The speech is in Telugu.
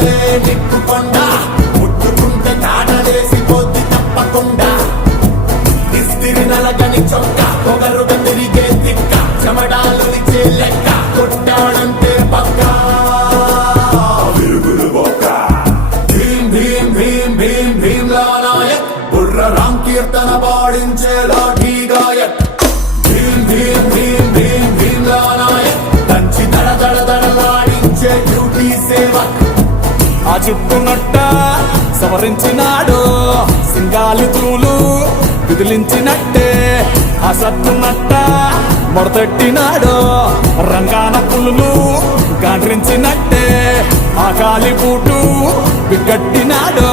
కనబడే నిప్పుకొండ ముట్టుకుంటే కాటలేసి పోద్ది తప్పకుండా. ఇస్తిరి నలగని చొక్క పొగరుగా తిరిగే తిక్క చెమడాలు ఇచ్చే లెక్క కొట్టాడంటే పక్క. విరుగుడు బొక్క. భీం భీం భీం భీం భీమ్లా నాయక్ బుర్ర రామ్ కీర్తన పాడించే లాఠీ గాయక్. ఆ చుట్టునట్ట సవరించినాడు సింగాలి తూలు విదిలించినట్టే ఆ సత్తునట్ట మొడతట్టినాడు రంగాన పులులు గాండ్రించినట్టే ఆ కాలి బూటు బిగ్గట్టినాడు